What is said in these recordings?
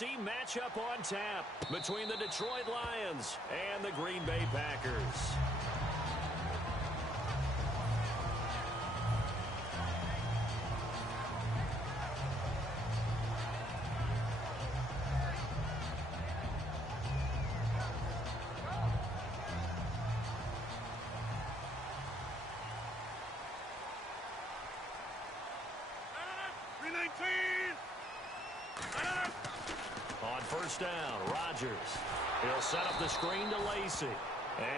AFC matchup on tap between the Detroit Lions and the Green Bay Packers. On first down, Rodgers. He'll set up the screen to Lacy.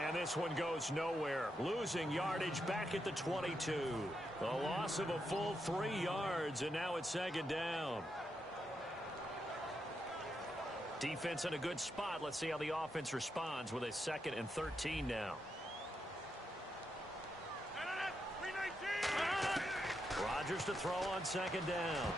And this one goes nowhere. Losing yardage back at the 22. A loss of a full 3 yards, and now it's second down. Defense in a good spot. Let's see how the offense responds with a 2nd and 13 now. Rodgers to throw on second down.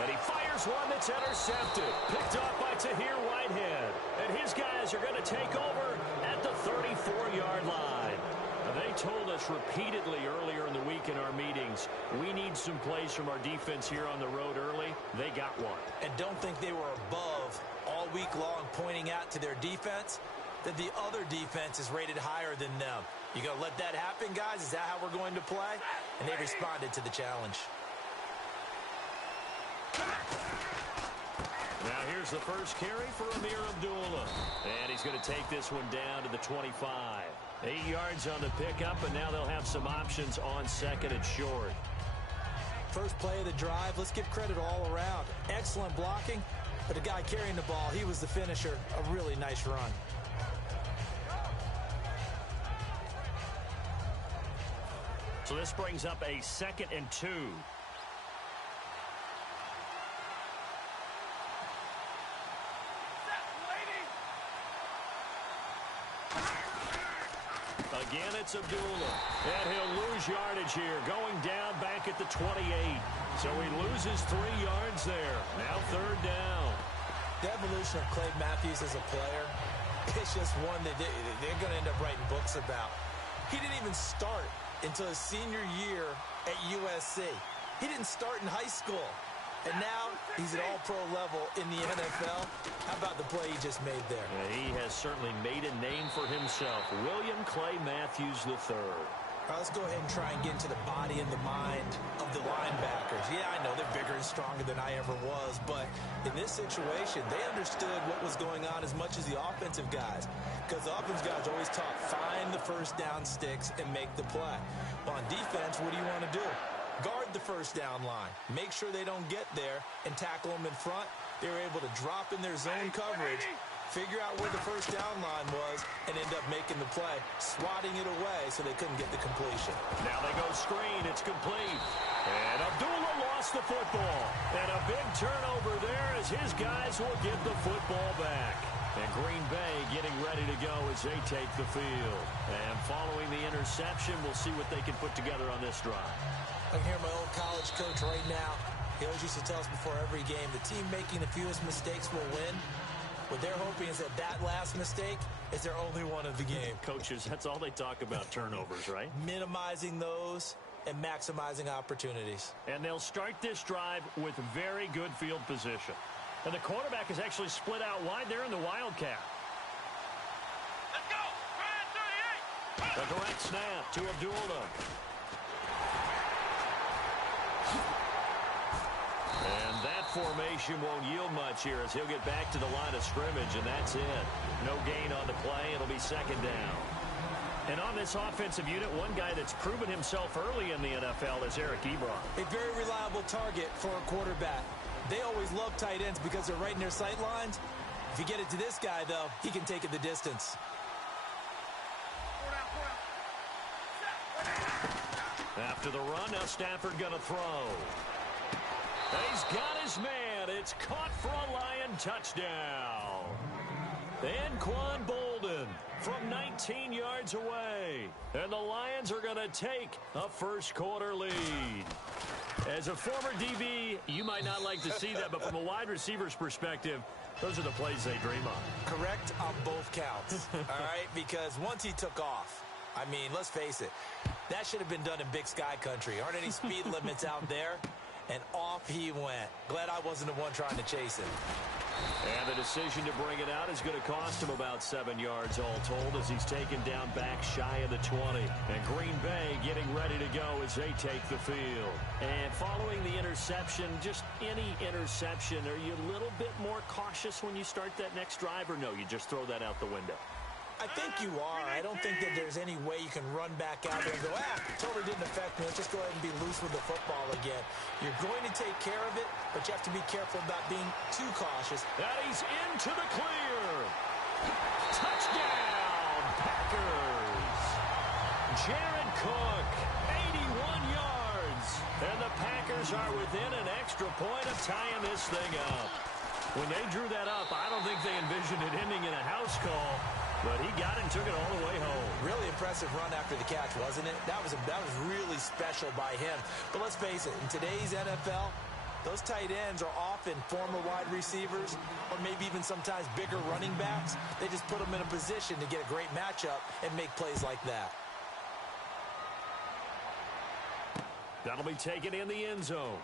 And he fires one that's intercepted. Picked off by Tahir Whitehead. And his guys are going to take over at the 34-yard line. Now, they told us repeatedly earlier in the week in our meetings, we need some plays from our defense here on the road early. They got one. And don't think they were above all week long pointing out to their defense that the other defense is rated higher than them. You going to let that happen, guys? Is that how we're going to play? And they responded to the challenge. Now here's the first carry for Amir Abdullah. And he's going to take this one down to the 25. 8 yards on the pickup, and now they'll have some options on 2nd and short. First play of the drive, let's give credit all around. Excellent blocking, but the guy carrying the ball, he was the finisher. A really nice run. So this brings up a 2nd and 2. Again, it's Abdullah. And he'll lose yardage here, going down back at the 28. So he loses 3 yards there. Now 3rd down. The evolution of Clay Matthews as a player, it's just one that they're going to end up writing books about. He didn't even start until his senior year at USC. He didn't start in high school. And now he's at all-pro level in the NFL. How about the play he just made there? Yeah, he has certainly made a name for himself. William Clay Matthews III. All right, let's go ahead and try and get into the body and the mind of the linebackers. Yeah, I know they're bigger and stronger than I ever was, but in this situation, they understood what was going on as much as the offensive guys, because the offensive guys always taught, find the first down sticks and make the play. Well, on defense, what do you want to do? Guard the first down line. Make sure they don't get there and tackle them in front. They were able to drop in their zone coverage, figure out where the first down line was, and end up making the play, swatting it away so they couldn't get the completion. Now they go screen. It's complete. And Abdullah lost the football. And a big turnover there as his guys will get the football back. And Green Bay getting ready to go as they take the field. And following the interception, we'll see what they can put together on this drive. I can hear my old college coach right now. He always used to tell us before every game, the team making the fewest mistakes will win. What they're hoping is that that last mistake is their only one of the game. Coaches, that's all they talk about, turnovers, right? Minimizing those and maximizing opportunities. And they'll start this drive with very good field position. And the quarterback is actually split out wide there in the Wildcat. Let's go! Ryan 38! The direct snap to Abdullah. And that formation won't yield much here as he'll get back to the line of scrimmage, and that's it. No gain on the play. It'll be second down. And on this offensive unit, one guy that's proven himself early in the NFL is Eric Ebron. A very reliable target for a quarterback. They always love tight ends because they're right in their sight lines. If you get it to this guy, though, he can take it the distance. After the run, now Stafford going to throw. He's got his man. It's caught for a Lion touchdown. Anquan Bolden from 19 yards away. And the Lions are going to take a first-quarter lead. As a former DB, you might not like to see that, but from a wide receiver's perspective, those are the plays they dream of. Correct on both counts, all right? Because once he took off, I mean, let's face it, that should have been done in Big Sky Country. Aren't any speed limits out there? And off he went. Glad I wasn't the one trying to chase him. And the decision to bring it out is going to cost him about 7 yards all told as he's taken down back shy of the 20. And Green Bay getting ready to go as they take the field. And following the interception, just any interception, are you a little bit more cautious when you start that next drive, or no, you just throw that out the window? I think you are. I don't think that there's any way you can run back out there and go, totally didn't affect me. Let's just go ahead and be loose with the football again. You're going to take care of it, but you have to be careful about being too cautious. That he's into the clear. Touchdown, Packers. Jared Cook, 81 yards. And the Packers are within an extra point of tying this thing up. When they drew that up, I don't think they envisioned it ending in a house call. But he got it and took it all the way home. Really impressive run after the catch, wasn't it? That was really special by him. But let's face it, in today's NFL, those tight ends are often former wide receivers or maybe even sometimes bigger running backs. They just put them in a position to get a great matchup and make plays like that. That'll be taken in the end zone.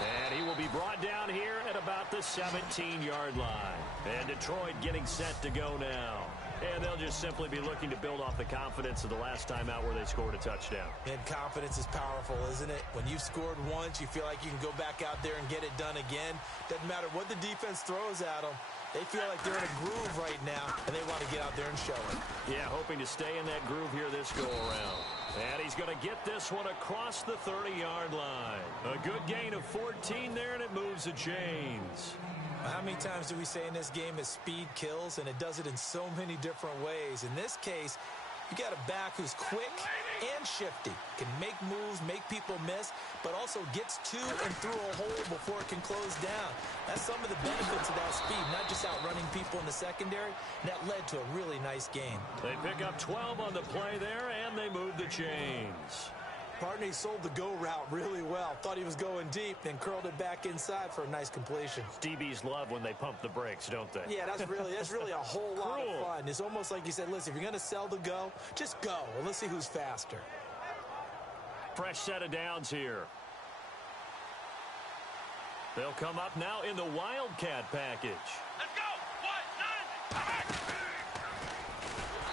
And he will be brought down here at about the 17-yard line. And Detroit getting set to go now. And they'll just simply be looking to build off the confidence of the last time out where they scored a touchdown. And confidence is powerful, isn't it? When you've scored once, you feel like you can go back out there and get it done again. Doesn't matter what the defense throws at them. They feel like they're in a groove right now, and they want to get out there and show it. Yeah, hoping to stay in that groove here this go-around. And he's going to get this one across the 30-yard line. A good gain of 14 there, and it moves the chains. How many times do we say in this game that speed kills, and it does it in so many different ways? In this case, you got a back who's quick and shifty, can make moves, make people miss, but also gets to and through a hole before it can close down. That's some of the benefits of that speed, not just outrunning people in the secondary. That led to a really nice game. They pick up 12 on the play there, and they move the chains. Partner, he sold the go route really well. Thought he was going deep, then curled it back inside for a nice completion. DBs love when they pump the brakes, don't they? Yeah, that's really a whole lot of fun. It's almost like you said, listen, if you're going to sell the go, just go. And let's see who's faster. Fresh set of downs here. They'll come up now in the Wildcat package. Let's go. 1, 9,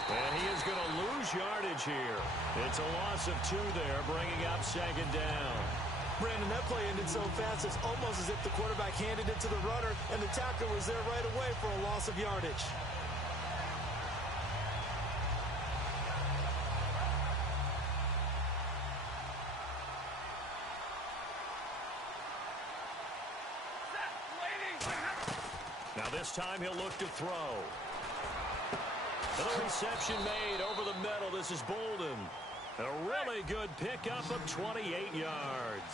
And he is going to lose yardage here. It's a loss of 2 there, bringing up second down. Brandon, that play ended so fast, it's almost as if the quarterback handed it to the runner, and the tackler was there right away for a loss of yardage. Now this time he'll look to throw. The reception made over the middle. This is Bolden. A really good pickup of 28 yards.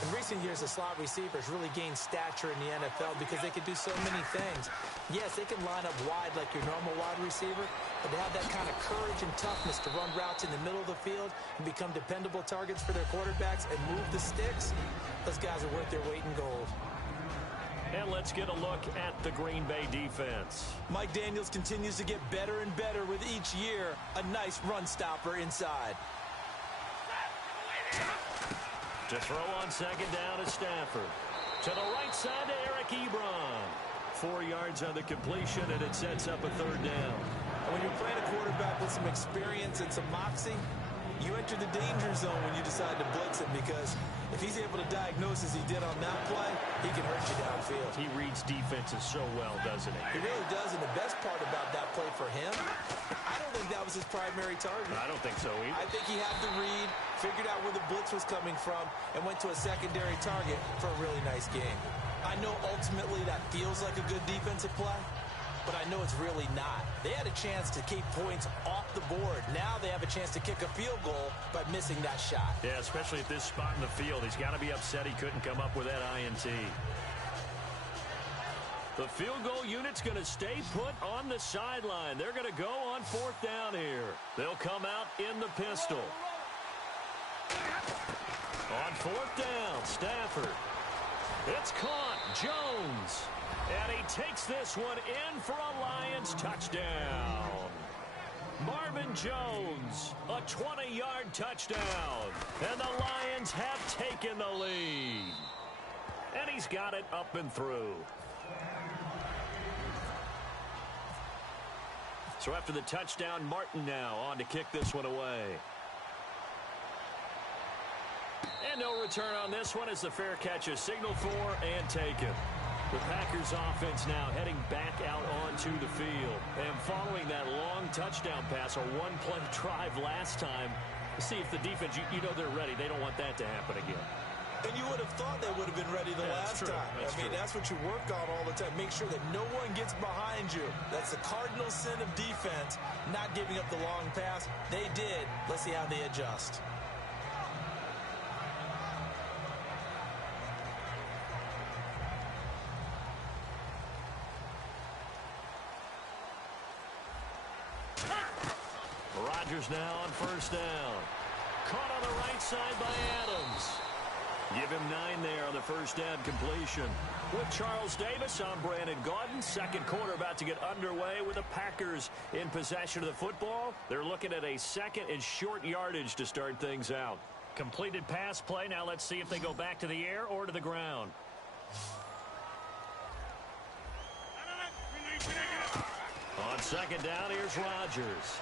In recent years, the slot receivers really gained stature in the NFL because they can do so many things. Yes, they can line up wide like your normal wide receiver, but they have that kind of courage and toughness to run routes in the middle of the field and become dependable targets for their quarterbacks and move the sticks. Those guys are worth their weight in gold. And let's get a look at the Green Bay defense. Mike Daniels continues to get better and better with each year. A nice run stopper inside. To throw on second down is Stafford. To the right side to Eric Ebron. 4 yards on the completion, and it sets up a third down. And when you're playing a quarterback with some experience and some moxie, you enter the danger zone when you decide to blitz him, because if he's able to diagnose as he did on that play, he can hurt you downfield. He reads defenses so well, doesn't he? He really does, and the best part about that play for him, I don't think that was his primary target. I don't think so either. I think he had the read, figured out where the blitz was coming from, and went to a secondary target for a really nice game. I know ultimately that feels like a good defensive play, but I know it's really not. They had a chance to keep points off the board. Now they have a chance to kick a field goal by missing that shot. Yeah, especially at this spot in the field. He's got to be upset he couldn't come up with that INT. The field goal unit's going to stay put on the sideline. They're going to go on 4th down here. They'll come out in the pistol. On 4th down, Stafford. It's caught. Jones. And he takes this one in for a Lions touchdown. Marvin Jones, a 20-yard touchdown. And the Lions Lions have taken the lead. And he's got it up and through. So after the touchdown, Martin now on to kick this one away. And no return on this one as the fair catch is signaled for and taken. The Packers offense now heading back out onto the field. And following that long touchdown pass, a one-play drive last time, see if the defense, you know they're ready. They don't want that to happen again. And you would have thought they would have been ready the last time. That's what you work on all the time. Make sure that no one gets behind you. That's the cardinal sin of defense, not giving up the long pass. They did. Let's see how they adjust. Rodgers now on first down. Caught on the right side by Adams. Give him 9 there on the first down completion. With Charles Davis, I'm Brandon Gaudin. Second quarter about to get underway with the Packers in possession of the football. They're looking at a second and short yardage to start things out. Completed pass play. Now let's see if they go back to the air or to the ground. On second down, here's Rodgers.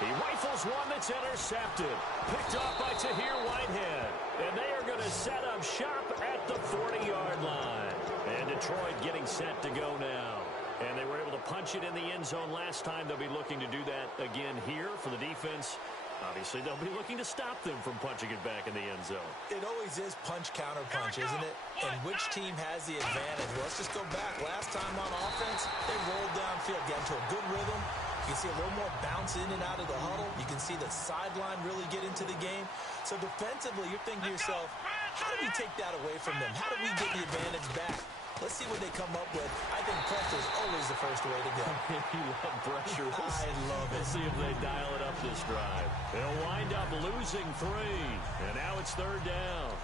He rifles one that's intercepted. Picked off by Tahir Whitehead. And they are going to set up shop at the 40-yard line. And Detroit getting set to go now. And they were able to punch it in the end zone last time. They'll be looking to do that again here for the defense. Obviously, they'll be looking to stop them from punching it back in the end zone. It always is punch-counter-punch, isn't it? And which team has the advantage? Well, let's just go back. Last time on offense, they rolled downfield, got into a good rhythm. You can see a little more bounce in and out of the huddle. You can see the sideline really get into the game. So defensively, you're thinking to yourself, how do we take that away from them? How do we get the advantage back? Let's see what they come up with. I think pressure is always the first way to go. You love pressure. I love it. Let's see if they dial it up this drive. They'll wind up losing 3. And now it's third down.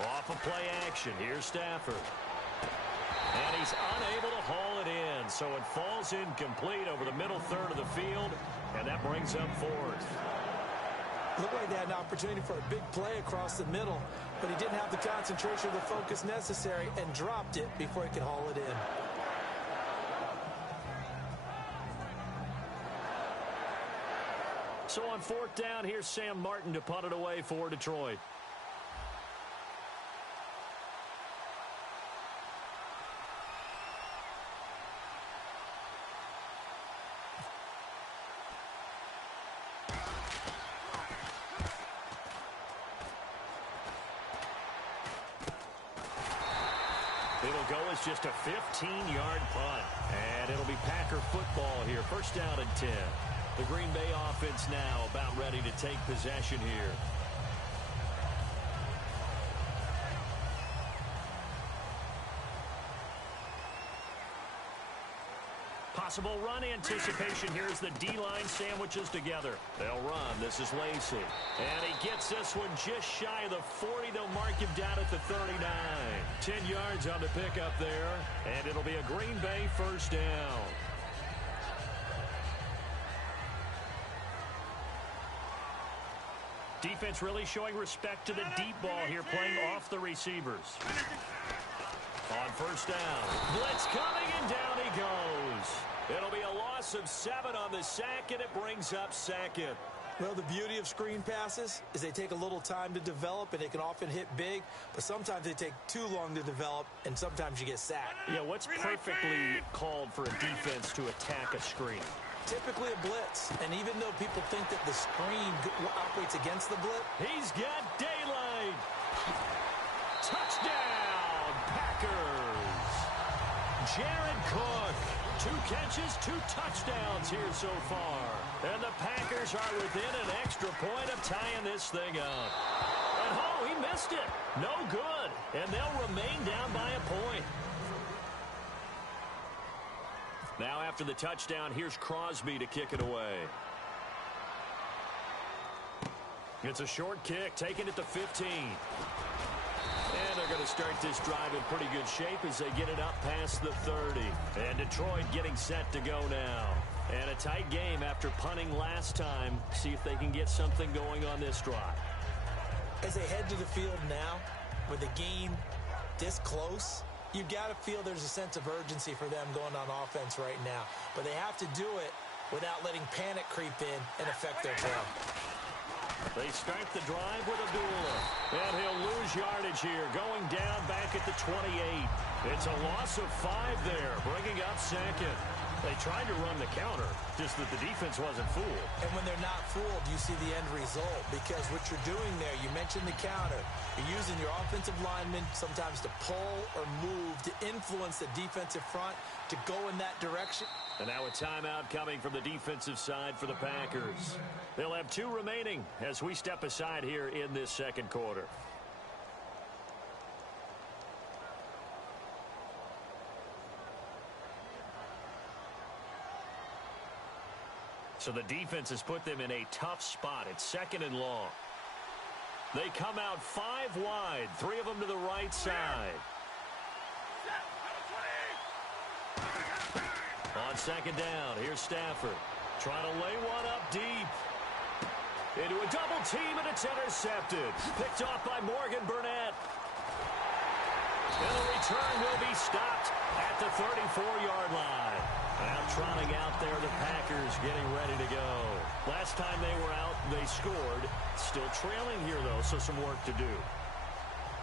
Off of play action. Here's Stafford. And he's unable to haul it in. So it falls incomplete over the middle third of the field. And that brings up 4th. Looked like they had an opportunity for a big play across the middle. But he didn't have the concentration or the focus necessary and dropped it before he could haul it in. So on 4th down, here's Sam Martin to punt it away for Detroit. It'll go as just a 15-yard punt. And it'll be Packer football here. First down and 10. The Green Bay offense now about ready to take possession here. Possible run anticipation here as the D-line sandwiches together. They'll run. This is Lacey. And he gets this one just shy of the 40. They'll mark him down at the 39. 10 yards on the pickup there. And it'll be a Green Bay first down. Defense really showing respect to the deep ball here, playing off the receivers. On first down. Blitz coming, and down he goes. It'll be a loss of 7 on the sack, and it brings up 2nd. Well, the beauty of screen passes is they take a little time to develop, and they can often hit big, but sometimes they take too long to develop, and sometimes you get sacked. Yeah, what's perfectly called for a defense to attack a screen? Typically a blitz, and even though people think that the screen operates against the blitz, he's got daylight. Touchdown, Packers. Jared Cook. 2 catches, 2 touchdowns here so far. And the Packers are within an extra point of tying this thing up. And oh, he missed it. No good. And they'll remain down by a point. Now after the touchdown, here's Crosby to kick it away. It's a short kick, taking it to 15. And they're going to start this drive in pretty good shape as they get it up past the 30. And Detroit getting set to go now. And a tight game after punting last time. See if they can get something going on this drive. As they head to the field now, with the game this close, you've got to feel there's a sense of urgency for them going on offense right now. But they have to do it without letting panic creep in and affect their play. They start the drive with Abdullah. And he'll lose yardage here, going down back at the 28. It's a loss of 5 there, bringing up second. They tried to run the counter, just that the defense wasn't fooled. And when they're not fooled, you see the end result. Because what you're doing there, you mentioned the counter. You're using your offensive linemen sometimes to pull or move, to influence the defensive front, to go in that direction. And now a timeout coming from the defensive side for the Packers. They'll have 2 remaining as we step aside here in this second quarter. So the defense has put them in a tough spot. It's second and long. They come out 5 wide, 3 of them to the right side. On second down, here's Stafford. Trying to lay one up deep. Into a double team, and it's intercepted. Picked off by Morgan Burnett. And the return will be stopped at the 34-yard line. Now trotting out there, the Packers getting ready to go. Last time they were out, they scored. Still trailing here, though, so some work to do.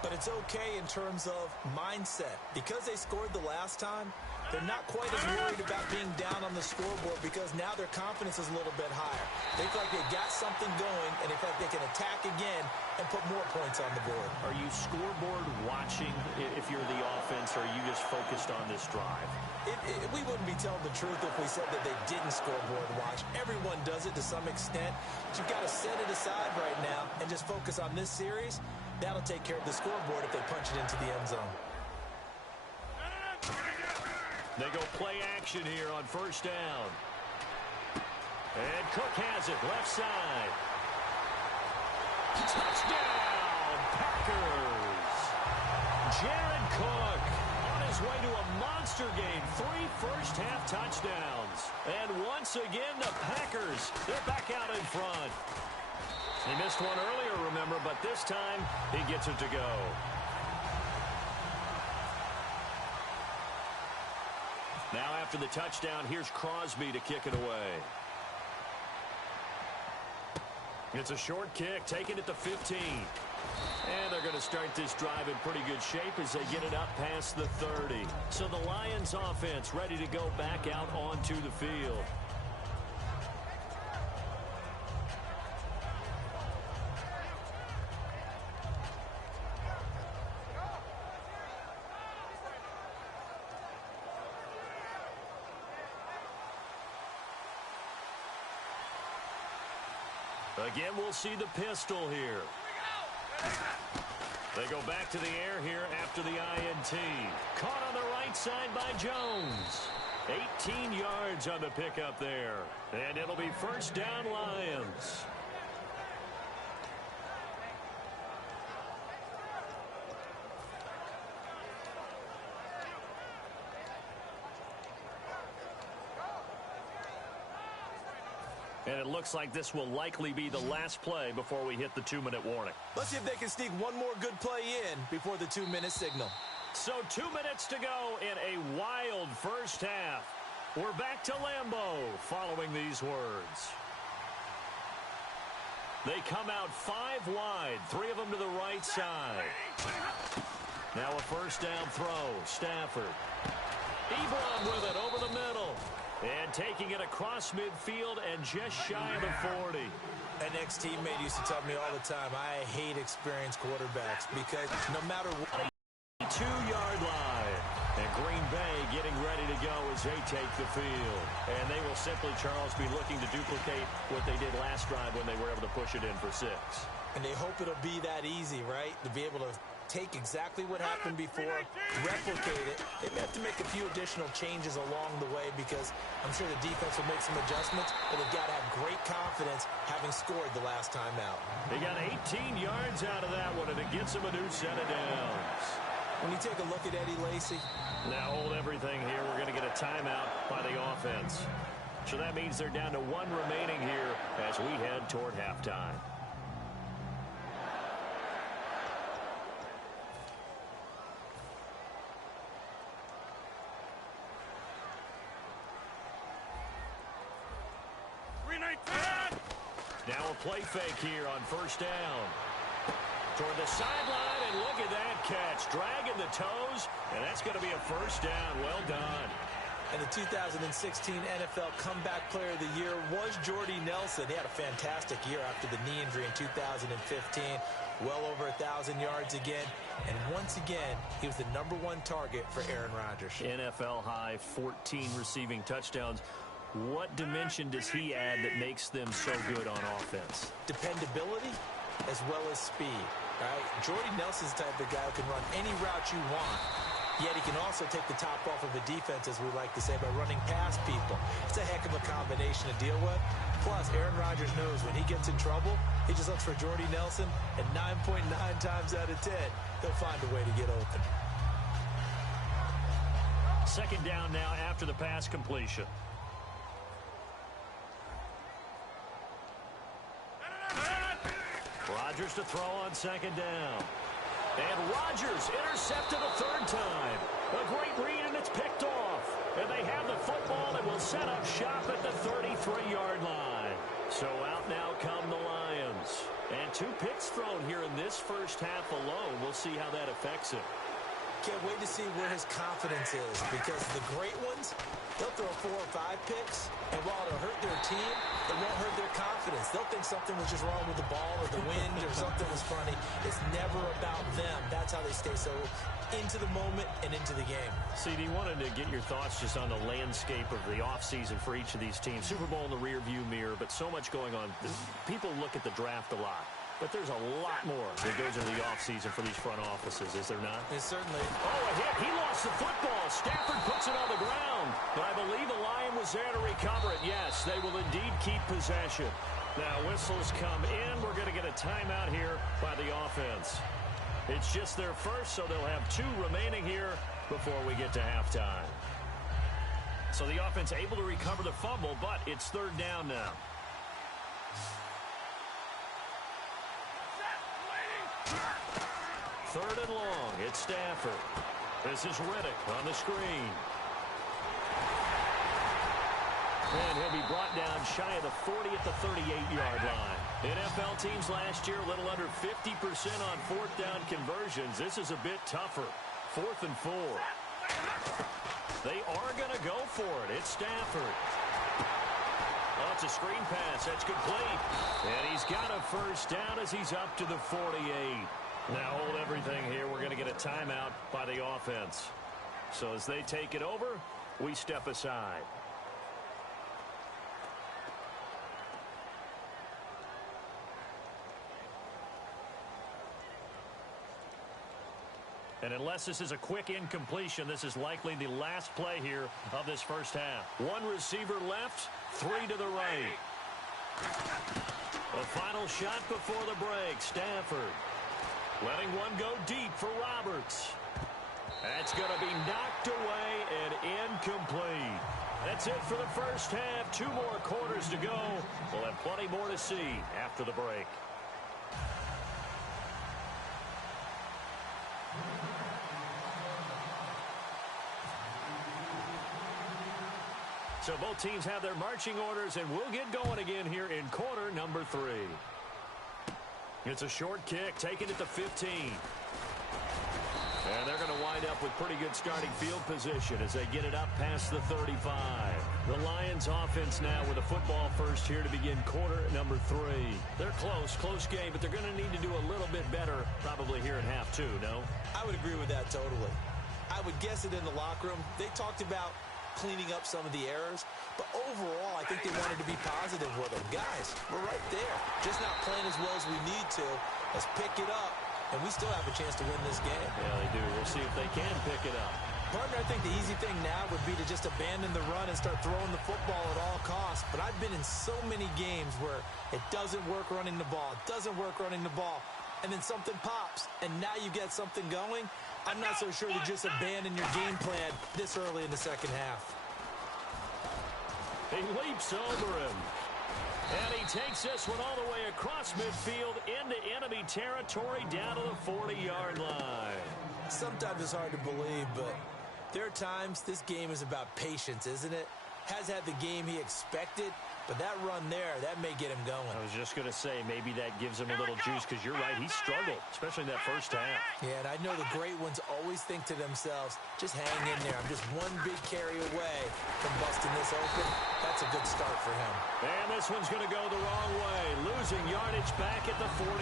But it's okay in terms of mindset. Because they scored the last time, they're not quite as worried about being down on the scoreboard because now their confidence is a little bit higher. They feel like they got something going, and they feel like they can attack again and put more points on the board. Are you scoreboard watching if you're the offense, or are you just focused on this drive? We wouldn't be telling the truth if we said that they didn't scoreboard watch. Everyone does it to some extent. But you've got to set it aside right now and just focus on this series. That'll take care of the scoreboard if they punch it into the end zone. They go play action here on first down. And Cook has it, left side. Touchdown, Packers! Jared Cook on his way to a monster game. 3 first-half touchdowns. And once again, the Packers, they're back out in front. He missed one earlier, remember, but this time he gets it to go. Now after the touchdown, here's Crosby to kick it away. It's a short kick, taking it to 15. And they're going to start this drive in pretty good shape as they get it up past the 30. So the Lions offense ready to go back out onto the field. Again, we'll see the pistol here. They go back to the air here after the INT. Caught on the right side by Jones. 18 yards on the pickup there. And it'll be first down, Lions. And it looks like this will likely be the last play before we hit the 2-minute warning. Let's see if they can sneak one more good play in before the 2-minute signal. So 2 minutes to go in a wild first half. We're back to Lambeau following these words. They come out 5 wide, 3 of them to the right side. Now a first down throw, Stafford. Ebron with it over the middle. And taking it across midfield and just shy of the 40. An ex-teammate used to tell me all the time, I hate experienced quarterbacks because no matter what. 2-yard line. And Green Bay getting ready to go as they take the field. And they will simply, Charles, be looking to duplicate what they did last drive when they were able to push it in for 6. And they hope it'll be that easy, right? To be able to take exactly what happened before, replicate it. They may have to make a few additional changes along the way because I'm sure the defense will make some adjustments, but they've got to have great confidence having scored the last time out. They got 18 yards out of that one, and it gets them a new set of downs. When you take a look at Eddie Lacy. Now hold everything here. We're going to get a timeout by the offense. So that means they're down to one remaining here as we head toward halftime. Now a play fake here on first down. Toward the sideline, and look at that catch. Dragging the toes, and that's going to be a first down. Well done. And the 2016 NFL Comeback Player of the Year was Jordy Nelson. He had a fantastic year after the knee injury in 2015. Well over 1,000 yards again. And once again, he was the #1 target for Aaron Rodgers. NFL high 14 receiving touchdowns. What dimension does he add that makes them so good on offense? Dependability as well as speed. Right? Jordy Nelson's the type of guy who can run any route you want, yet he can also take the top off of a defense, as we like to say, by running past people. It's a heck of a combination to deal with. Plus, Aaron Rodgers knows when he gets in trouble, he just looks for Jordy Nelson, and 9.9 times out of 10, he'll find a way to get open. Second down now after the pass completion. Rodgers to throw on second down. And Rodgers intercepted a third time. A great read, and it's picked off. And they have the football and will set up shop at the 33-yard line. So out now come the Lions. And 2 picks thrown here in this first half alone. We'll see how that affects it. Can't wait to see where his confidence is, because the great ones, they'll throw 4 or 5 picks, and while it'll hurt their team, it won't hurt their confidence. They'll think something was just wrong with the ball or the wind or something was funny. It's never about them. That's how they stay so into the moment and into the game. CD, wanted to get your thoughts just on the landscape of the offseason for each of these teams. Super Bowl in the rearview mirror, but so much going on. People look at the draft a lot. But there's a lot more that goes into the offseason for these front offices, is there not? It certainly. Oh, a hit. He lost the football. Stafford puts it on the ground. But I believe a Lion was there to recover it. Yes, they will indeed keep possession. Now, whistles come in. We're going to get a timeout here by the offense. It's just their first, so they'll have 2 remaining here before we get to halftime. So the offense able to recover the fumble, but it's third down now. Third and long. It's Stafford. This is Riddick on the screen. And he'll be brought down shy of the 40 at the 38-yard line. NFL teams last year a little under 50% on fourth down conversions. This is a bit tougher. 4th and 4. They are going to go for it. It's Stafford. Oh, it's a screen pass. That's complete. And he's got a first down as he's up to the 48. Now hold everything here. We're going to get a timeout by the offense. So as they take it over, we step aside. And unless this is a quick incompletion, this is likely the last play here of this first half. 1 receiver left, 3 to the right. The final shot before the break, Stafford. Letting one go deep for Roberts. That's going to be knocked away and incomplete. That's it for the first half. 2 more quarters to go. We'll have plenty more to see after the break. So both teams have their marching orders, and we'll get going again here in quarter number 3. It's a short kick, taken at the 15. And they're going to wind up with pretty good starting field position as they get it up past the 35. The Lions offense now with a football first here to begin quarter number 3. They're close game, but they're going to need to do a little bit better probably here in half 2, no? I would agree with that totally. I would guess it in the locker room. They talked about cleaning up some of the errors, but overall I think they wanted to be positive with them. Guys, we're right there, just not playing as well as we need to. Let's pick it up and we still have a chance to win this game. Yeah, they do. We'll see if they can pick it up. Partner, I think the easy thing now would be to just abandon the run and start throwing the football at all costs. But I've been in so many games where it doesn't work running the ball. It doesn't work running the ball. And then something pops, and now you get something going. I'm not so sure to just abandon your game plan this early in the second half. He leaps over him. And he takes this one all the way across midfield into enemy territory down to the 40-yard line. Sometimes it's hard to believe, but there are times this game is about patience, isn't it? Has had the game he expected, but that run there, that may get him going. I was just going to say, maybe that gives him a little juice, because you're right, he struggled, especially in that first half. Yeah, and I know the great ones always think to themselves, just hang in there. I'm just one big carry away from busting this open. That's a good start for him. And this one's going to go the wrong way, losing yardage back at the 42.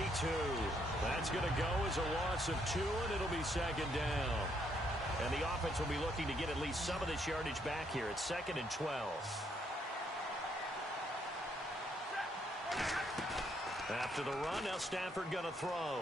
That's going to go as a loss of 2, and it'll be second down. And the offense will be looking to get at least some of this yardage back here. It's 2nd and 12. After the run, now Stafford going to throw.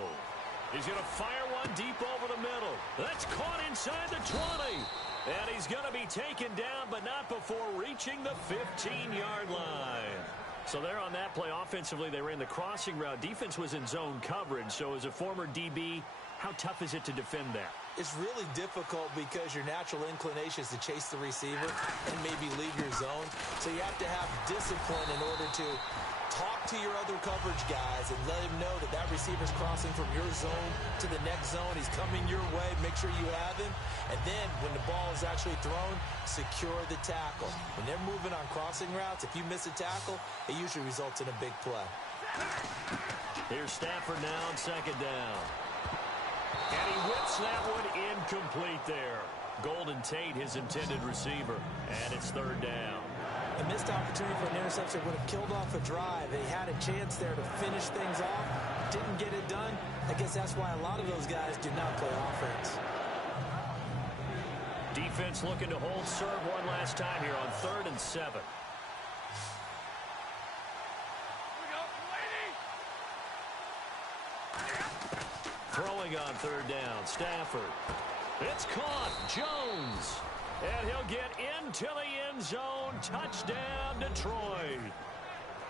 He's going to fire one deep over the middle. That's caught inside the 20. And he's going to be taken down, but not before reaching the 15-yard line. So there on that play, offensively, they ran the crossing route. Defense was in zone coverage. So as a former DB, how tough is it to defend that? It's really difficult because your natural inclination is to chase the receiver and maybe leave your zone. So you have to have discipline in order to talk to your other coverage guys and let him know that that receiver's crossing from your zone to the next zone. He's coming your way. Make sure you have him. And then when the ball is actually thrown, secure the tackle. When they're moving on crossing routes, if you miss a tackle, it usually results in a big play. Here's Stafford now on second down. And he whips that one incomplete there. Golden Tate, his intended receiver. And it's third down. A missed opportunity for an interception would have killed off a drive. They had a chance there to finish things off. Didn't get it done. I guess that's why a lot of those guys do not play offense. Defense looking to hold serve one last time here on 3rd and 7. Throwing on third down, Stafford. It's caught, Jones. And he'll get into the end zone. Touchdown, Detroit.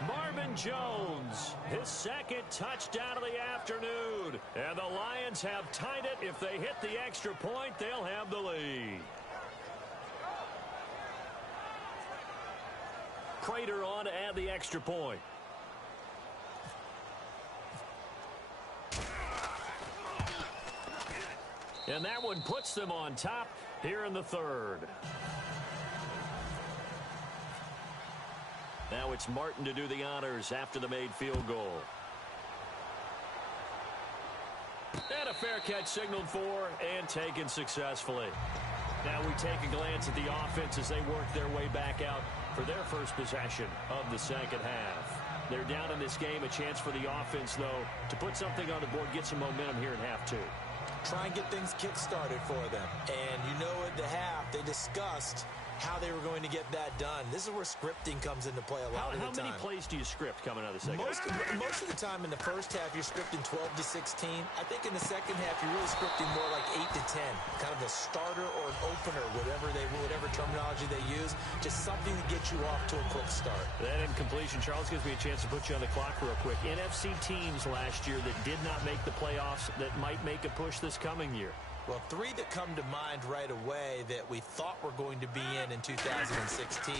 Marvin Jones, his second touchdown of the afternoon. And the Lions have tied it. If they hit the extra point, they'll have the lead. Prater on to add the extra point. And that one puts them on top here in the third. Now it's Martin to do the honors after the made field goal. And a fair catch signaled for and taken successfully. Now we take a glance at the offense as they work their way back out for their first possession of the second half. They're down in this game. A chance for the offense, though, to put something on the board, get some momentum here in half two. Try and get things kick-started for them. And you know at the half, they discussed how they were going to get that done. This is where scripting comes into play a lot of the time. How many plays do you script coming out of the second half? Most of the time in the first half, you're scripting 12 to 16. I think in the second half, you're really scripting more like 8 to 10. Kind of a starter or an opener, whatever terminology they use. Just something to get you off to a quick start. That incompletion, Charles, gives me a chance to put you on the clock real quick. NFC teams last year that did not make the playoffs that might make a push this coming year. Well, 3 that come to mind right away that we thought were going to be in 2016.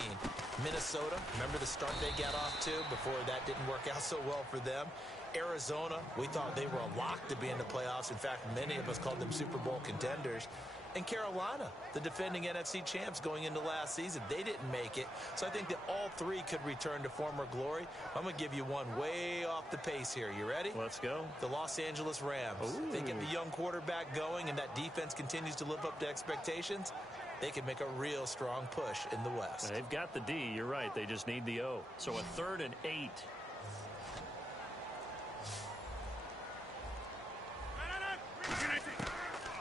Minnesota, remember the start they got off to before that didn't work out so well for them. Arizona, we thought they were a lock to be in the playoffs. In fact, many of us called them Super Bowl contenders. And Carolina, the defending NFC champs going into last season, they didn't make it. So I think that all 3 could return to former glory. I'm going to give you one way off the pace here. You ready? Let's go. The Los Angeles Rams. Ooh. They get the young quarterback going, and that defense continues to live up to expectations. They can make a real strong push in the West. They've got the D. You're right. They just need the O. So a 3rd and 8.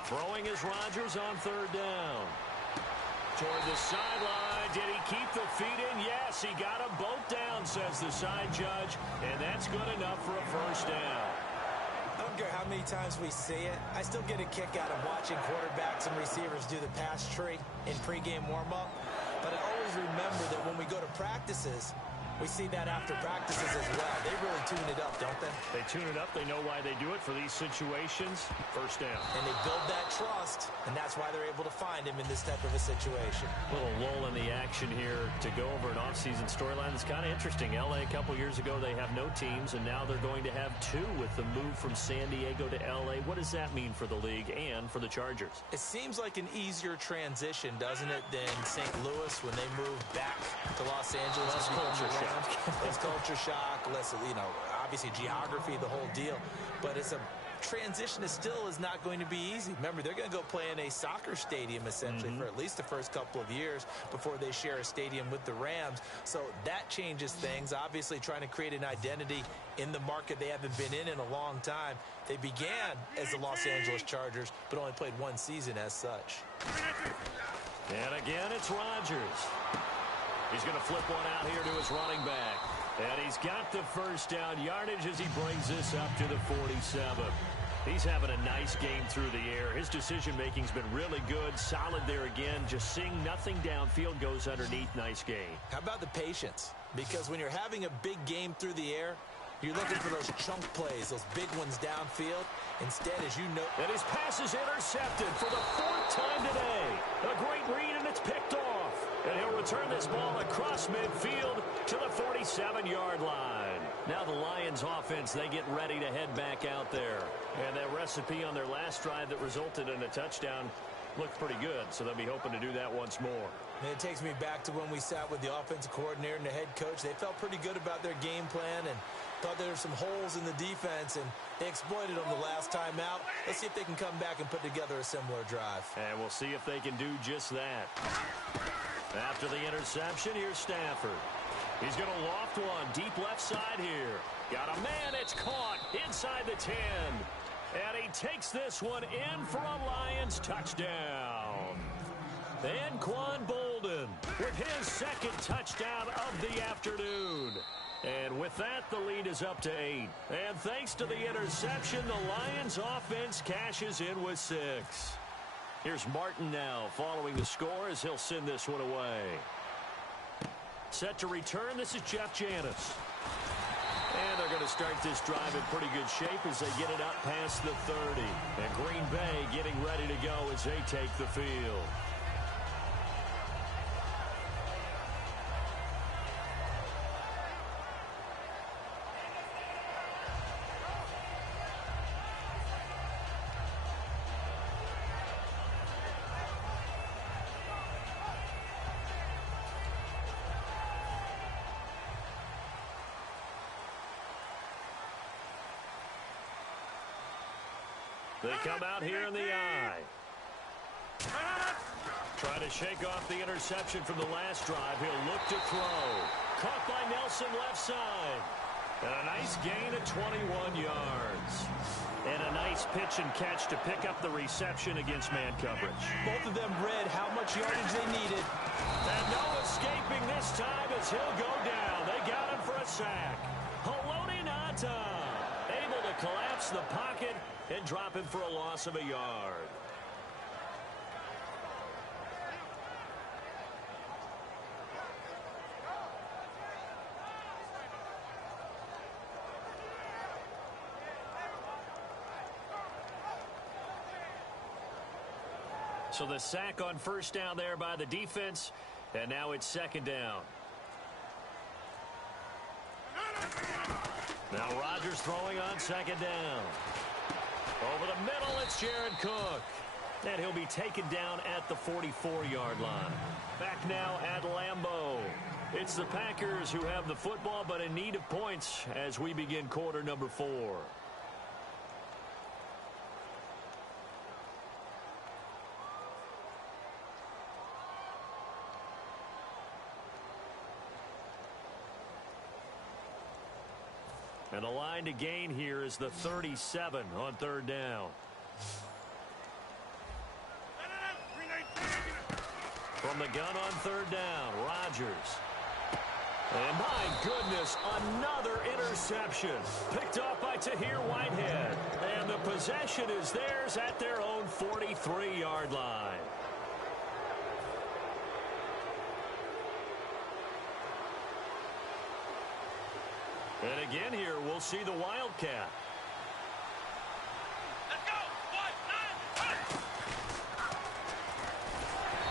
Throwing is Rodgers on 3rd down. Toward the sideline. Did he keep the feet in? Yes, he got them both down, says the side judge. And that's good enough for a first down. I'm care how many times we see it. I still get a kick out of watching quarterbacks and receivers do the pass tree in pregame warm-up. But I always remember that when we go to practices, we see that after practices as well. They really tune it up, don't they? They tune it up. They know why they do it for these situations. First down. And they build that trust, and that's why they're able to find him in this type of a situation. A little lull in the action here to go over an offseason storyline that's kind of interesting. L.A. a couple years ago, they have no teams, and now they're going to have two with the move from San Diego to L.A. What does that mean for the league and for the Chargers? It seems like an easier transition, doesn't it, than St. Louis when they moved back to Los Angeles. Less culture shock. Less culture shock, less, obviously geography, the whole deal. But it's a transition that still is not going to be easy. Remember, they're going to go play in a soccer stadium, essentially, for at least the first couple of years before they share a stadium with the Rams. So that changes things. Obviously, trying to create an identity in the market they haven't been in a long time. They began as the Los Angeles Chargers, but only played one season as such. And again, it's Rodgers. He's going to flip one out here to his running back. And he's got the first down yardage as he brings this up to the 47. He's having a nice game through the air. His decision-making's been really good. Solid there again. Just seeing nothing downfield, goes underneath. Nice game. How about the patience? Because when you're having a big game through the air, you're looking for those chunk plays, those big ones downfield. Instead, as you know... And his pass is intercepted for the fourth time today. A great read, and it's picked off. And he'll return this ball across midfield to the 47-yard line. Now the Lions offense, they get ready to head back out there. And that recipe on their last drive that resulted in a touchdown looked pretty good, so they'll be hoping to do that once more. And it takes me back to when we sat with the offensive coordinator and the head coach. They felt pretty good about their game plan and thought there were some holes in the defense, and they exploited them the last time out. Let's see if they can come back and put together a similar drive. And we'll see if they can do just that. After the interception, here's Stafford. He's going to loft one deep left side here. Got a man, it's caught inside the 10. And he takes this one in for a Lions touchdown. And Quan Bolden with his second touchdown of the afternoon. And with that, the lead is up to 8. And thanks to the interception, the Lions offense cashes in with 6. Here's Martin now following the score as he'll send this one away. Set to return, this is Jeff Janis. And they're going to start this drive in pretty good shape as they get it up past the 30. And Green Bay getting ready to go as they take the field. They come out here in the eye. Trying to shake off the interception from the last drive. He'll look to throw. Caught by Nelson left side. And a nice gain of 21 yards. And a nice pitch and catch to pick up the reception against man coverage. Both of them read how much yardage they needed. And no escaping this time as he'll go down. They got him for a sack. Haloti Ngata able to collapse the pocket and drop him for a loss of a yard. So the sack on first down there by the defense, and now it's second down. Now Rodgers throwing on second down. Over the middle, it's Jared Cook. And he'll be taken down at the 44-yard line. Back now at Lambeau. It's the Packers who have the football, but in need of points as we begin quarter number 4. And the line to gain here is the 37 on third down. From the gun on third down, Rodgers. And my goodness, another interception. Picked off by Tahir Whitehead. And the possession is theirs at their own 43-yard line. And again here, we'll see the Wildcat. Let's go. 1, 9,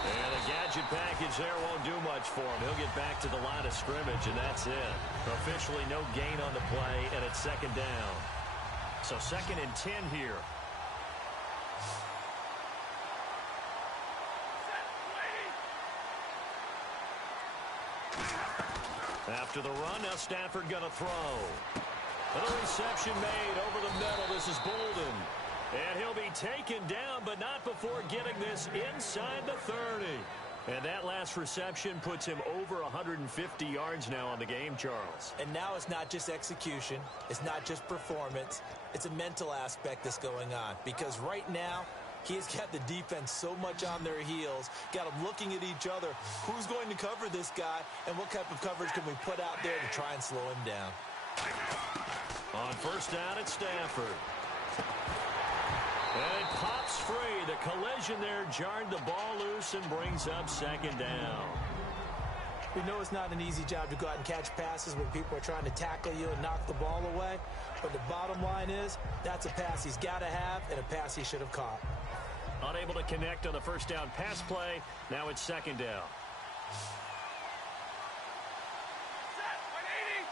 And a gadget package there won't do much for him. He'll get back to the line of scrimmage, and that's it. Officially no gain on the play, and it's second down. So 2nd and 10 here. After the run, now Stafford going to throw. And a reception made over the middle. This is Bolden. And he'll be taken down, but not before getting this inside the 30. And that last reception puts him over 150 yards now on the game, Charles. And now it's not just execution. It's not just performance. It's a mental aspect that's going on. Because right now, he's got the defense so much on their heels, got them looking at each other. Who's going to cover this guy, and what type of coverage can we put out there to try and slow him down? On first down, it's Stafford. And it pops free. The collision there jarred the ball loose and brings up second down. We know it's not an easy job to go out and catch passes when people are trying to tackle you and knock the ball away. But the bottom line is, that's a pass he's got to have and a pass he should have caught. Unable to connect on the first down pass play. Now it's second down. set. 180.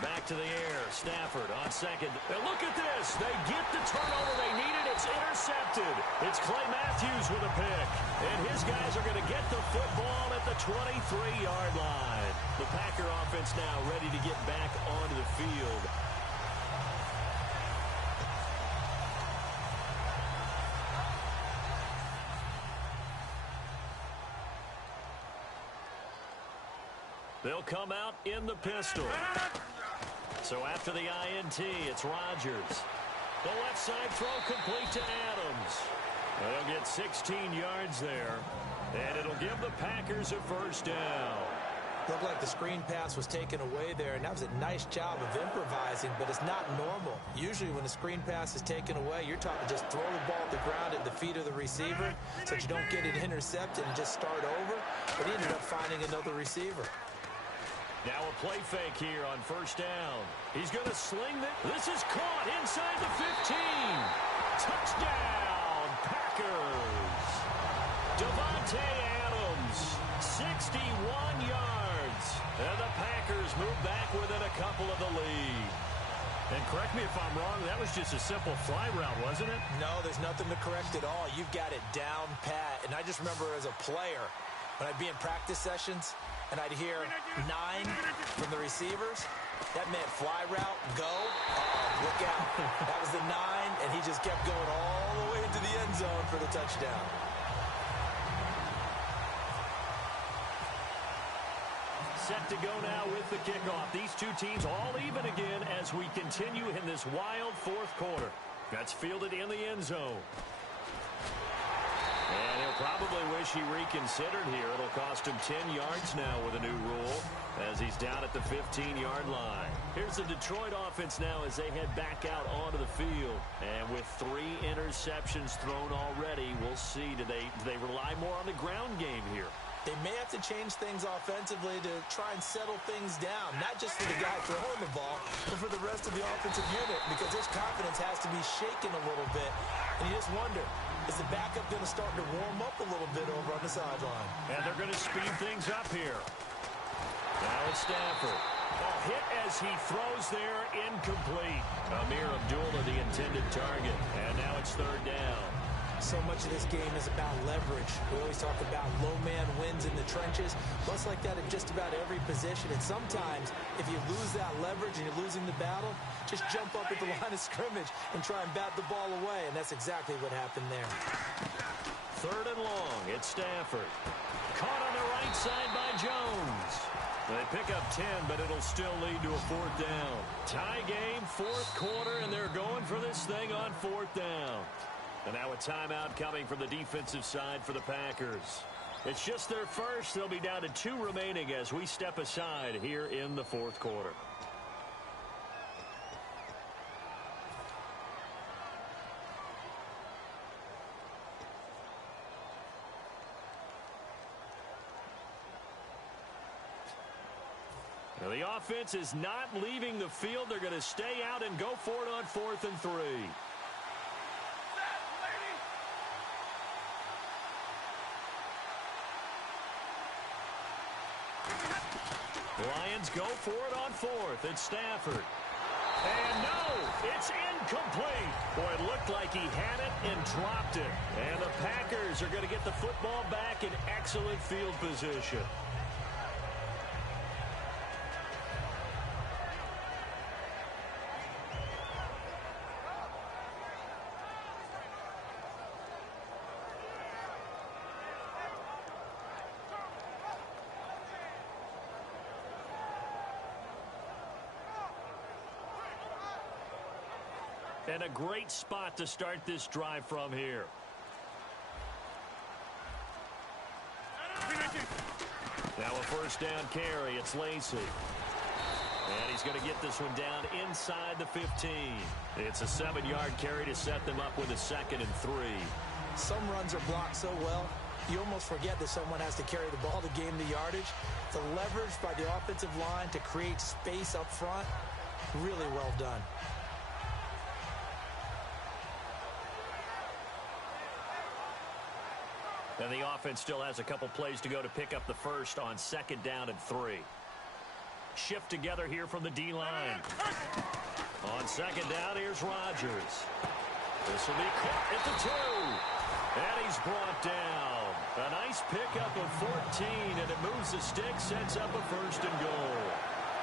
Back to the air. Stafford on second. And look at this. They get the turnover they needed. It's intercepted. It's Clay Matthews with a pick. And his guys are going to get the football at the 23-yard line. The Packer offense now ready to get back onto the field. They'll come out in the pistol. So after the INT, it's Rodgers. The left side throw complete to Adams. They'll get 16 yards there, and it'll give the Packers a first down. Looked like the screen pass was taken away there, and that was a nice job of improvising, but it's not normal. Usually when a screen pass is taken away, you're taught to just throw the ball at the ground at the feet of the receiver so that you don't get it intercepted and just start over, but he ended up finding another receiver. Now a play fake here on first down. He's going to sling it. This is caught inside the 15. Touchdown, Packers. Davante Adams, 61 yards. And the Packers move back within a couple of the lead. And correct me if I'm wrong, that was just a simple fly route, wasn't it? No, there's nothing to correct at all. You've got it down pat. And I just remember as a player, when I'd be in practice sessions, and I'd hear 9 from the receivers. That meant fly route, go. Look out. That was the 9, and he just kept going all the way into the end zone for the touchdown. Set to go now with the kickoff. These two teams all even again as we continue in this wild fourth quarter. That's fielded in the end zone. And he'll probably wish he reconsidered here. It'll cost him 10 yards now with a new rule as he's down at the 15-yard line. Here's the Detroit offense now as they head back out onto the field. And with 3 interceptions thrown already, we'll see. Do they rely more on the ground game here? They may have to change things offensively to try and settle things down, not just for the guy throwing the ball, but for the rest of the offensive unit, because his confidence has to be shaken a little bit. And you just wonder, is the backup going to start to warm up a little bit over on the sideline? And they're going to speed things up here. Now it's Stafford. A hit as he throws there, incomplete. Amir Abdullah, the intended target. And now it's third down. So much of this game is about leverage. We always talk about low man wins in the trenches. Well, it's like that in just about every position. And sometimes, if you lose that leverage and you're losing the battle, just jump up at the line of scrimmage and try and bat the ball away. And that's exactly what happened there. Third and long. It's Stafford. Caught on the right side by Jones. They pick up 10, but it'll still lead to a fourth down. Tie game, fourth quarter, and they're going for this thing on fourth down. And now a timeout coming from the defensive side for the Packers. It's just their first. They'll be down to 2 remaining as we step aside here in the fourth quarter. Now the offense is not leaving the field. They're going to stay out and go for it on 4th and 3. Lions go for it on 4th. It's Stafford. And no, it's incomplete. Boy, it looked like he had it and dropped it. And the Packers are going to get the football back in excellent field position. And a great spot to start this drive from here. Now a first down carry. It's Lacy. And he's going to get this one down inside the 15. It's a 7-yard carry to set them up with a 2nd and 3. Some runs are blocked so well, you almost forget that someone has to carry the ball to gain the yardage. The leverage by the offensive line to create space up front, really well done. And the offense still has a couple plays to go to pick up the first on 2nd down and 3. Shift together here from the D-line. On 2nd down, here's Rodgers. This will be caught at the 2. And he's brought down. A nice pickup of 14, and it moves the stick, sets up a 1st and goal.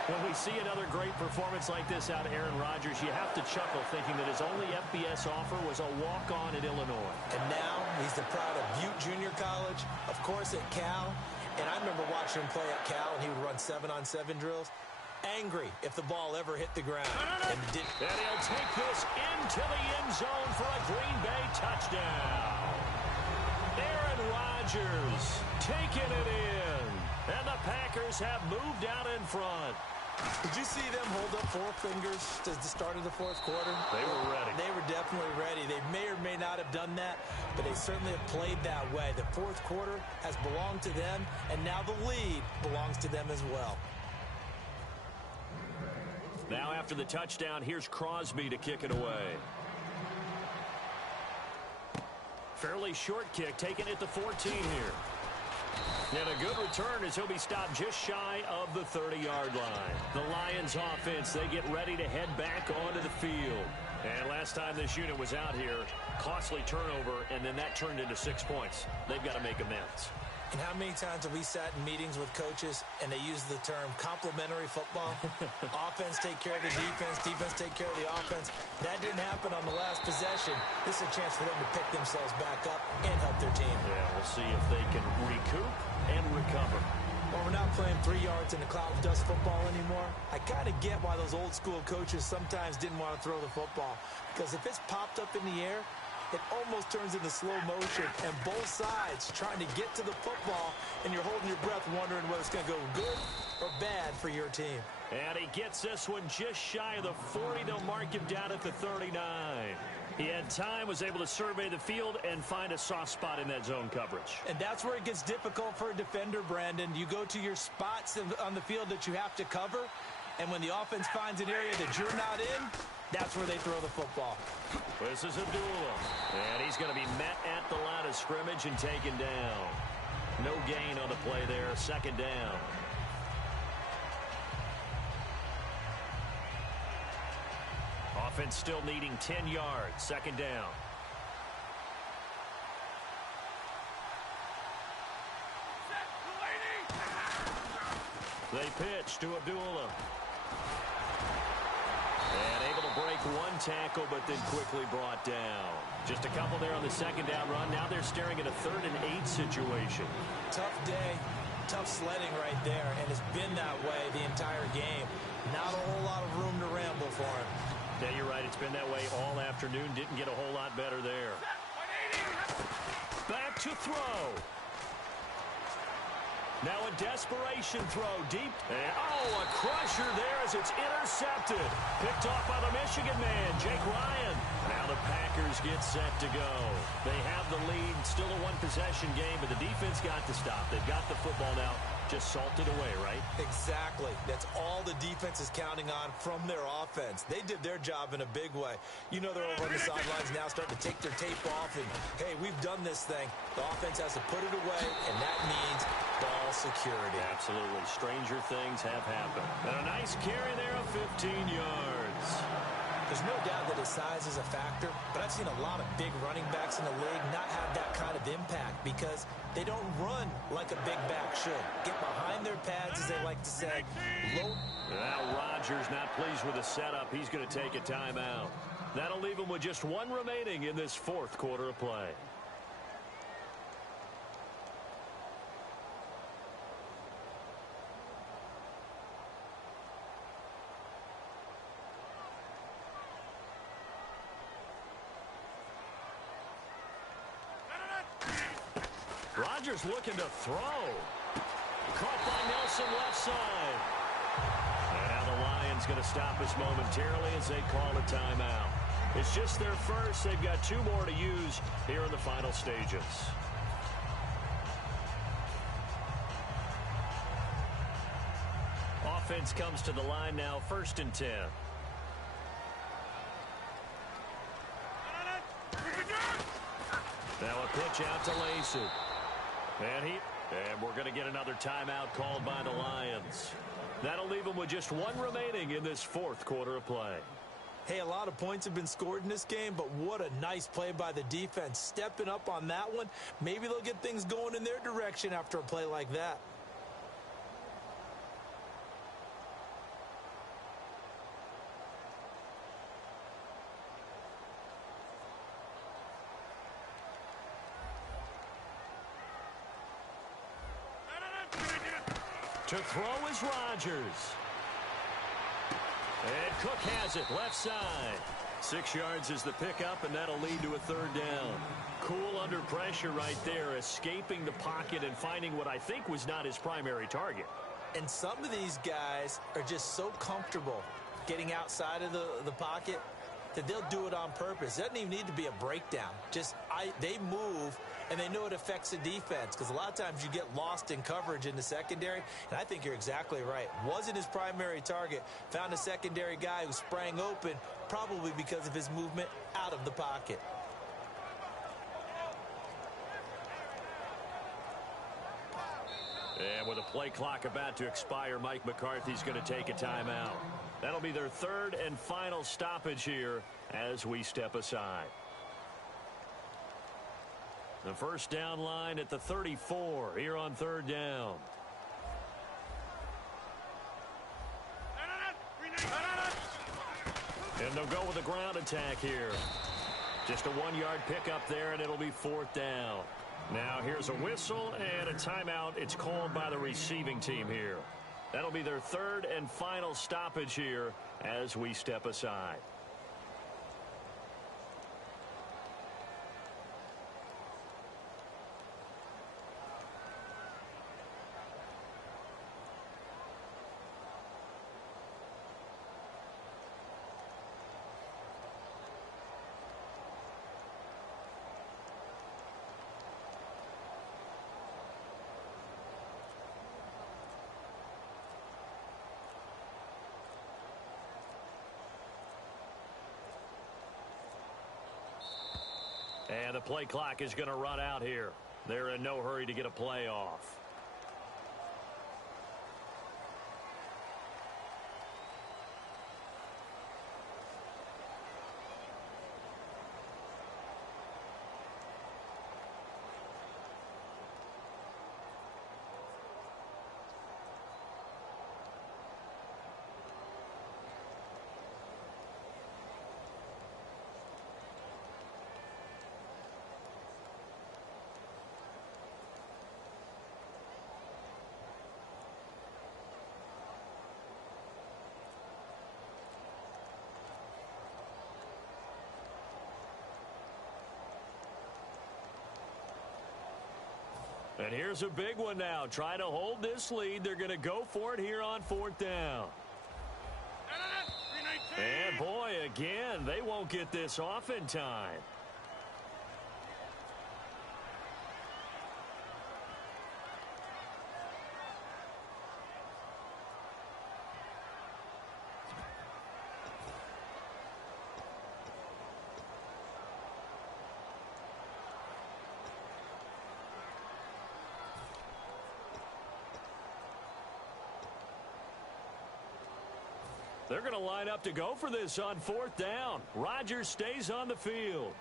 When we see another great performance like this out of Aaron Rodgers, you have to chuckle thinking that his only FBS offer was a walk-on at Illinois. And now he's the pride of Butte Junior College, of course at Cal. And I remember watching him play at Cal, and he would run 7-on-7 drills. Angry if the ball ever hit the ground. And he'll take this into the end zone for a Green Bay touchdown. Aaron Rodgers taking it in. And the Packers have moved out in front. Did you see them hold up 4 fingers at the start of the 4th quarter? They were ready. They were definitely ready. They may or may not have done that, but they certainly have played that way. The 4th quarter has belonged to them, and now the lead belongs to them as well. Now after the touchdown, here's Crosby to kick it away. Fairly short kick, taking it to 14 here. And a good return as he'll be stopped just shy of the 30-yard line. The Lions offense, they get ready to head back onto the field. And last time this unit was out here, costly turnover, and then that turned into 6 points. They've got to make amends. And how many times have we sat in meetings with coaches and they use the term complementary football? Offense take care of the defense, defense take care of the offense. That didn't happen on the last possession. This is a chance for them to pick themselves back up and help their team. Yeah, we'll see if they can recoup and recover. Well, we're not playing 3 yards in a cloud of dust football anymore. I kind of get why those old school coaches sometimes didn't want to throw the football. Because if it's popped up in the air, it almost turns into slow motion, and both sides trying to get to the football, and you're holding your breath wondering whether it's going to go good or bad for your team. And he gets this one just shy of the 40. They'll mark him down at the 39. He had time, was able to survey the field and find a soft spot in that zone coverage. And that's where it gets difficult for a defender, Brandon. You go to your spots on the field that you have to cover, and when the offense finds an area that you're not in, that's where they throw the football. This is Abdullah. And he's going to be met at the line of scrimmage and taken down. No gain on the play there. 2nd down. Offense still needing 10 yards. 2nd down. They pitch to Abdullah. And able to break one tackle, but then quickly brought down. Just a couple there on the 2nd down run. Now they're staring at a 3rd and 8 situation. Tough day, tough sledding right there, and it's been that way the entire game. Not a whole lot of room to ramble for him. Yeah, you're right. It's been that way all afternoon. Didn't get a whole lot better there. Back to throw. Now a desperation throw deep. And, oh, a crusher there as it's intercepted. Picked off by the Michigan man, Jake Ryan. Now the Packers get set to go. They have the lead. Still a one-possession game, but the defense got to stop. They've got the football now. Just salted away, right? Exactly. That's all the defense is counting on from their offense. They did their job in a big way. You know they're over on the sidelines now starting to take their tape off, and, hey, we've done this thing. The offense has to put it away, and that means ball security. Absolutely. Stranger things have happened. And a nice carry there of 15 yards. There's no doubt that his size is a factor, but I've seen a lot of big running backs in the league not have that kind of impact because they don't run like a big back should. Get behind their pads, as they like to say. Now Rodgers not pleased with the setup. He's going to take a timeout. That'll leave him with just one remaining in this fourth quarter of play. Rodgers looking to throw. Caught by Nelson left side. And now the Lions going to stop us momentarily as they call a timeout. It's just their first. They've got two more to use here in the final stages. Offense comes to the line now, 1st and 10. Now a pitch out to Lacey. And we're going to get another timeout called by the Lions. That'll leave them with just one remaining in this fourth quarter of play. Hey, a lot of points have been scored in this game, but what a nice play by the defense. Stepping up on that one, maybe they'll get things going in their direction after a play like that. To throw is Rodgers. And Cook has it, left side. 6 yards is the pickup, and that'll lead to a third down. Cool under pressure right there, escaping the pocket and finding what I think was not his primary target. And some of these guys are just so comfortable getting outside of the pocket that they'll do it on purpose. It doesn't even need to be a breakdown. They move, and they know it affects the defense because a lot of times you get lost in coverage in the secondary, and I think you're exactly right. Wasn't his primary target. Found a secondary guy who sprang open, probably because of his movement out of the pocket. And with a play clock about to expire, Mike McCarthy's going to take a timeout. That'll be their third and final stoppage here as we step aside. The first down line at the 34 here on third down. And they'll go with a ground attack here. Just a 1-yard pickup there, and it'll be 4th down. Now here's a whistle and a timeout. It's called by the receiving team here. That'll be their third and final stoppage here as we step aside. And the play clock is going to run out here. They're in no hurry to get a play off. And here's a big one now. Trying to hold this lead. They're going to go for it here on 4th down. And, boy, again, they won't get this off in time. They're going to line up to go for this on 4th down. Rodgers stays on the field.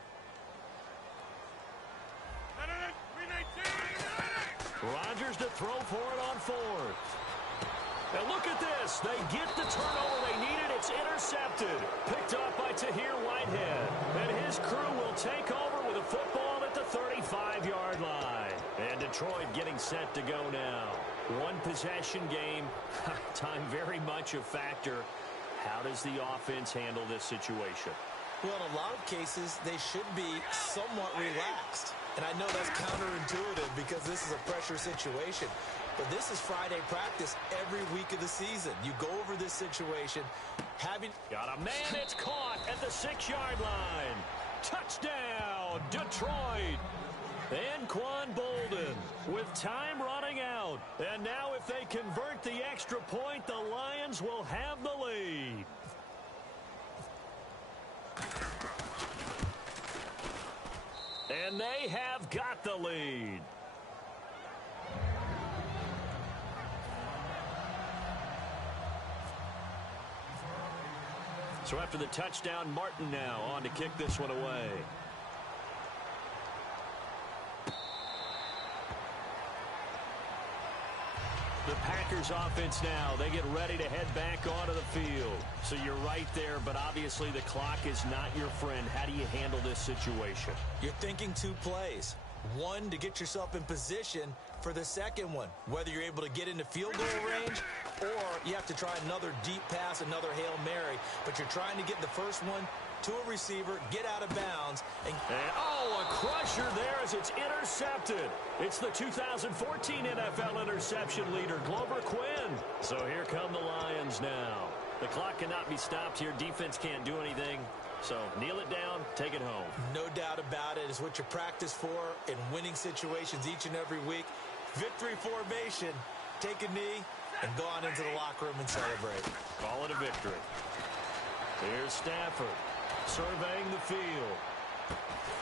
Rodgers to throw for it on 4th. And look at this. They get the turnover they needed. It's intercepted. Picked up by Tahir Whitehead. And his crew will take over with a football at the 35-yard line. And Detroit getting set to go now. One possession game. Time very much a factor. How does the offense handle this situation? Well, in a lot of cases, they should be somewhat relaxed. And I know that's counterintuitive because this is a pressure situation. But this is Friday practice every week of the season. You go over this situation, Got a man, it's caught at the 6-yard line. Touchdown, Detroit. And Quan Bolden with time running out. And now if they convert the extra point, the Lions will have the lead. And they have got the lead. So after the touchdown, Martin now on to kick this one away. The Packers offense now, they get ready to head back onto the field. So you're right there, but obviously the clock is not your friend. How do you handle this situation? You're thinking 2 plays. One, to get yourself in position for the second one, whether you're able to get into field goal range or you have to try another deep pass, another Hail Mary. But you're trying to get the first one to a receiver, get out of bounds. And oh, a crusher there as it's intercepted. It's the 2014 NFL interception leader, Glover Quinn. So here come the Lions now. The clock cannot be stopped here. Defense can't do anything. So kneel it down, take it home. No doubt about it. It's what you practice for in winning situations each and every week. Victory formation. Take a knee and go on into the locker room and celebrate. Call it a victory. Here's Stafford surveying the field.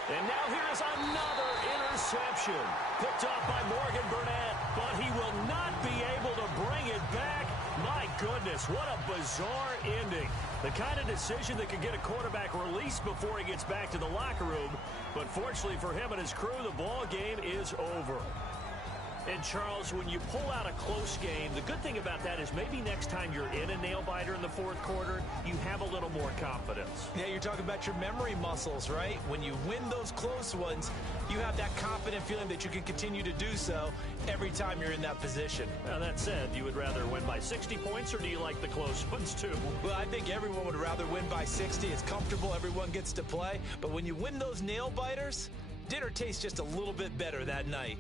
And now here's another interception. Picked up by Morgan Burnett, but he will not be able to bring it back. My goodness, what a bizarre ending. The kind of decision that could get a quarterback released before he gets back to the locker room. But fortunately for him and his crew, the ball game is over. And, Charles, when you pull out a close game, the good thing about that is maybe next time you're in a nail-biter in the 4th quarter, you have a little more confidence. Yeah, you're talking about your memory muscles, right? When you win those close ones, you have that confident feeling that you can continue to do so every time you're in that position. Now, that said, you would rather win by 60 points, or do you like the close ones, too? Well, I think everyone would rather win by 60. It's comfortable. Everyone gets to play. But when you win those nail-biters, dinner tastes just a little bit better that night.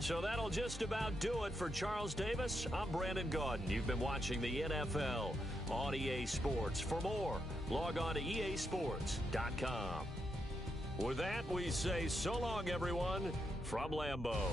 So that'll just about do it for Charles Davis. I'm Brandon Gaudin. You've been watching the NFL on EA Sports. For more, log on to easports.com. With that, we say so long, everyone, from Lambeau.